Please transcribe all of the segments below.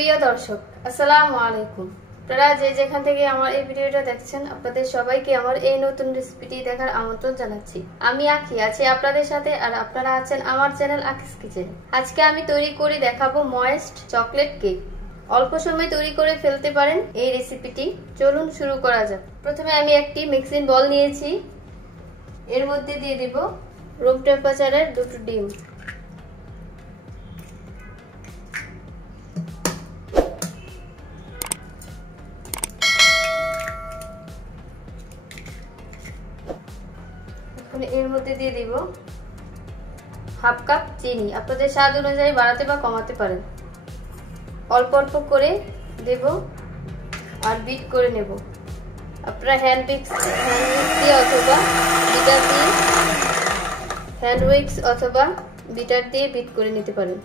প্রিয় দর্শক, আসসালামু আলাইকুম। আপনারা যে যেখান থেকে আমার এই ভিডিওটা দেখছেন, আপনাদের সবাইকে আমার এই নতুন রেসিপিটি দেখার আমন্ত্রণ জানাচ্ছি। আমি আঁকি আছি আপনাদের সাথে, আর আপনারা আছেন আমার চ্যানেল আঁকিস কিচেন। আজকে আমি তৈরি করে দেখাবো ময়েস্ট চকলেট কেক। অল্প সময় তৈরি করে ফেলতে পারেন এই রেসিপিটি। চলুন শুরু করা যাক। প্রথমে আমি একটি মিক্সিং বল নিয়েছি, এর মধ্যে দিয়ে দেব রুম টেম্পারেচারের 2টি ডিম। এর মধ্যে দিয়ে দিব হাফ কাপ চিনি। আপনাদের স্বাদ অনুযায়ী বাড়াতে বা কমাতে পারেন। অল্প অল্প করে দেব আর বিট করে নেব। আপনারা হ্যান্ড উইক্স দিয়ে অথবা বিটার দিয়ে বিট করে নিতে পারেন।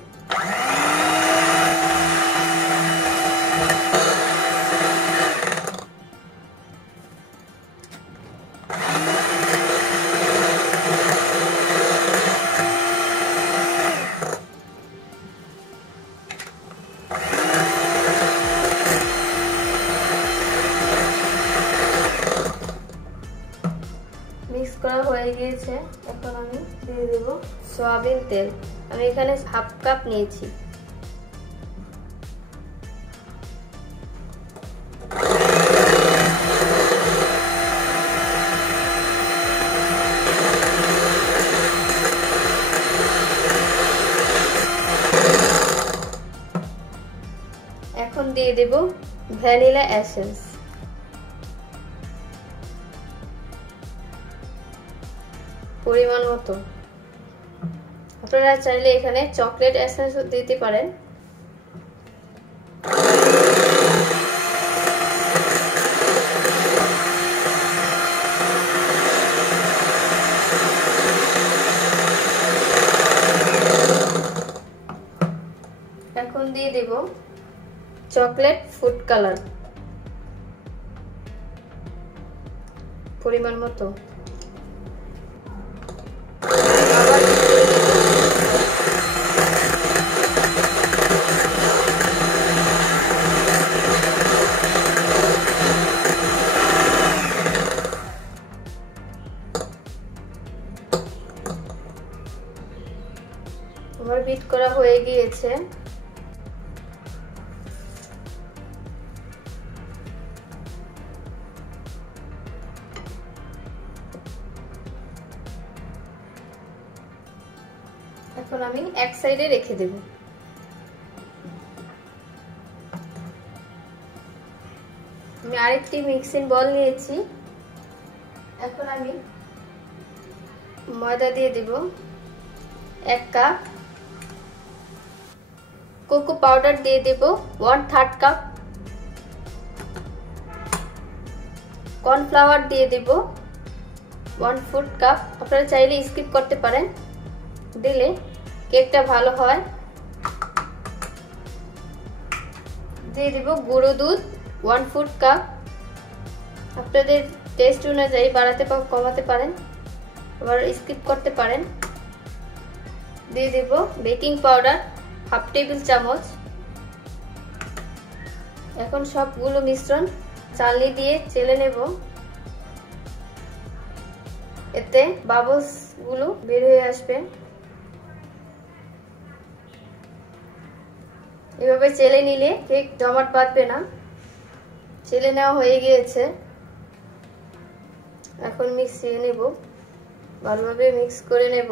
মিক্স করা হয়ে গিয়েছে। এখন আমি দিয়ে দেব সয়াবিন তেল। আমি এখানে হাফ কাপ নিয়েছি। এখন দিয়ে দেব ভ্যানিলা এসেন্স। পরিমাণ মতো। আপনারা চাইলে এখানে চকলেট এসেন্স দিতে পারেন। এখন দিয়ে দেব চকলেট ফুড কালার পরিমাণ মতো। আমার বিট করা হয়ে গিয়েছে। এখন আমি এক সাইডে রেখে দেব। আমি আরেকটি মিক্সিং বল নিয়েছি। এখন আমি ময়দা দিয়ে দেব 1 কাপ। কোকো পাউডার দিয়ে দেব 1/3 কাপ। কর্নফ্লাওয়ার দিয়ে দেব 1/4 কাপ। আপনারা চাইলে স্কিপ করতে পারেন, দিলে কেকটা ভালো হয়। দিয়ে দেব গুঁড়ো দুধ 1/4 কাপ। আপনাদের টেস্ট অনুযায়ী বাড়াতে বা কমাতে পারেন, আবার স্কিপ করতে পারেন। দিয়ে দেব বেকিং পাউডার 1/2 টেবিল চামচ। এখন সবগুলো মিশ্রণ চালনি দিয়ে চেলে নেব। এতে বাবলস গুলো বের হয়ে আসবে। এভাবে চেলে নিলে কেক জমাট বাঁধবে না। চেলে নেওয়া হয়ে গিয়েছে। এখন মিশিয়ে নেব, ভালোভাবে মিক্স করে নেব।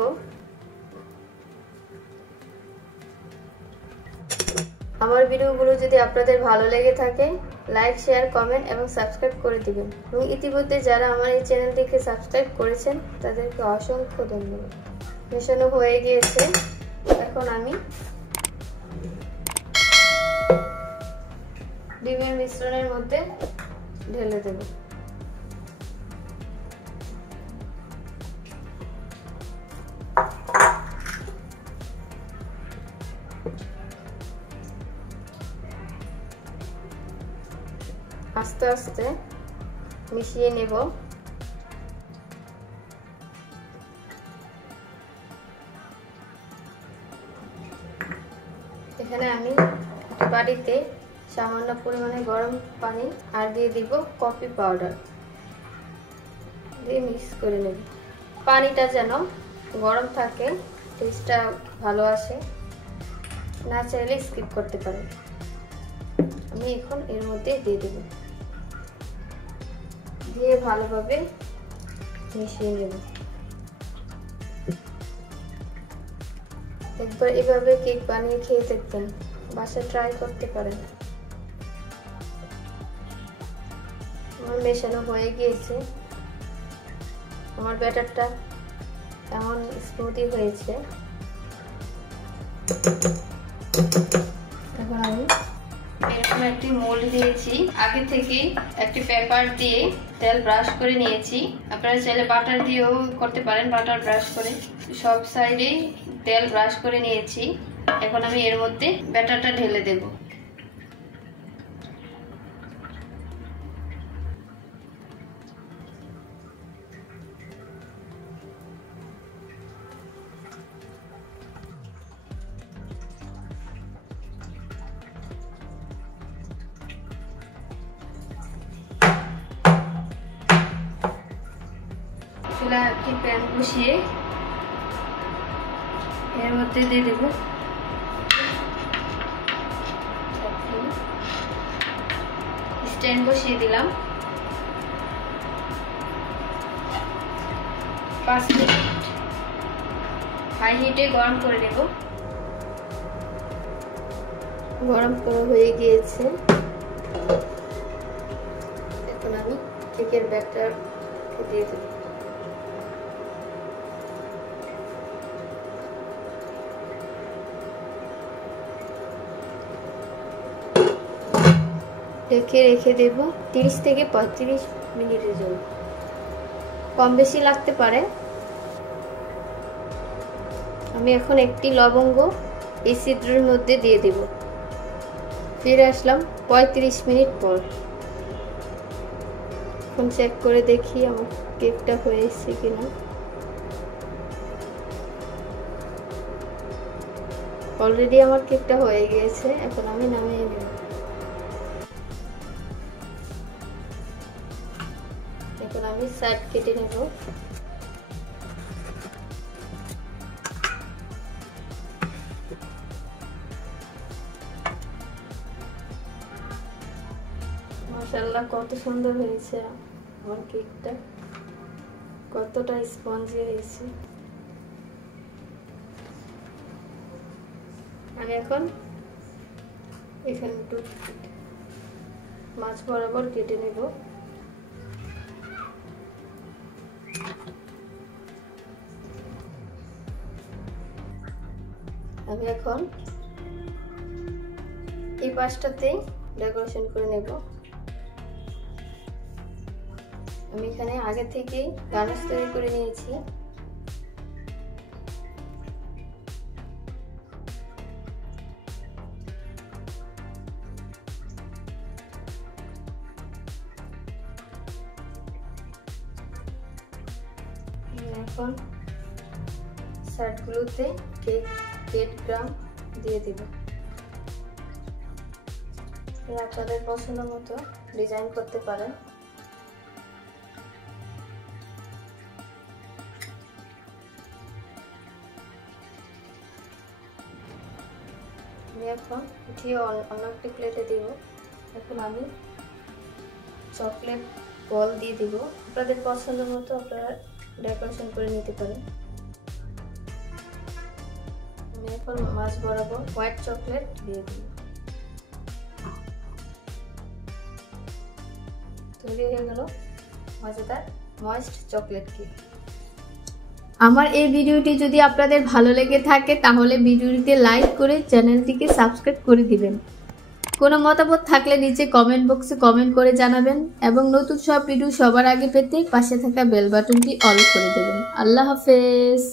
আমার ভিডিওগুলো যদি আপনাদের ভালো লেগে থাকে, লাইক, শেয়ার, কমেন্ট এবং সাবস্ক্রাইব করে দিবেন। এবং ইতিমধ্যে যারা আমার এই চ্যানেলটিকে সাবস্ক্রাইব করেছেন তাদেরকে অসংখ্য ধন্যবাদ। মেশানো হয়ে গিয়েছে। এখন আমি ডিমের মিশ্রণের মধ্যে ঢেলে দেব। আস্তে আস্তে মিশিয়ে নেব। এখানে আমি বাটিতে সামান্য পরিমাণে গরম পানি আর দিয়ে দিব কফি পাউডার দিয়ে মিক্স করে নেব। পানিটা যেন গরম থাকে, টেস্টটা ভালো আসে। না চাইলে স্কিপ করতে পারেন। আমি এখন এর মধ্যে দিয়ে দেব, দিয়ে ভালোভাবে মিশিয়ে নেব। একবার এভাবে কেক বানিয়ে খেয়ে দেখবেন, বাসায় ট্রাই করতে পারেন। আমার মেশানো হয়ে গিয়েছে, আমার ব্যাটারটা এমন স্মুথি হয়েছে। এখন আমি এরকম একটি মোল্ড দিয়েছি, আগে থেকেই একটি পেপার দিয়ে তেল ব্রাশ করে নিয়েছি। আপনারা চাইলে বাটার দিয়েও করতে পারেন, বাটার ব্রাশ করে। সব সাইডেই তেল ব্রাশ করে নিয়েছি। এখন আমি এর মধ্যে ব্যাটারটা ঢেলে দেব। চুলা একটি প্যান বসিয়ে এর মধ্যে দিয়ে দেব স্ট্যান্ড বসিয়ে দিলাম। 5 মিনিট হাই হিটে গরম করে নেব। গরম করা হয়ে গিয়েছে। এখন আমি কেকের ব্যাটার দিয়ে দেব। রেখে দেব 30 থেকে 35 মিনিটের জন্য। কম বেশি লাগতে পারে। আমি এখন একটি লবঙ্গ এই ছিদ্রের মধ্যে দিয়ে দেব। ফিরে আসলাম 35 মিনিট পর। এখন চেক করে দেখি আমার কেকটা হয়েছে কিনা। অলরেডি আমার কেকটা হয়ে গিয়েছে। এখন আমি নামিয়ে নেব। এখন আমি সাইড কেটে নেব। মাশাআল্লাহ, কত সুন্দর হয়েছে আমার কেকটা, কতটা স্পঞ্জি হয়েছে। আমি এখন এখানে একটু মাছ বরাবর কেটে নেব। আমি এখন এই পাশটাতে ডেকোরেশন করে নেব। আমি এখানে আগে থেকে গার্নিশ তৈরি করে নিয়েছি। এখন সাইডগুলোতে কেক গ্রাম দিয়ে দেব। আপনাদের পছন্দ মতো ডিজাইন করতে পারেন। আমি এখন উঠিয়ে অন্য একটি প্লেটে দিব। এখন আমি চকলেট বল দিয়ে দিব। আপনাদের পছন্দ মতো আপনারা ডেকোরেশন করে নিতে পারেন। আমি এখন মাছ বরাবর হোয়াইট চকলেট দিয়ে দিব। তৈরি হয়ে গেল মজাদার ময়েস্ট চকলেট কেক। আমার এই ভিডিওটি যদি আপনাদের ভালো লেগে থাকে তাহলে ভিডিওটিতে লাইক করে চ্যানেলটিকে সাবস্ক্রাইব করে দিবেন। কোনো মতামত থাকলে নিচে কমেন্ট বক্সে কমেন্ট করে জানাবেন এবং নতুন সব ভিডিও সবার আগে পেতে পাশে থাকা বেল বাটনটি অল করে দেবেন। আল্লাহ হাফেজ।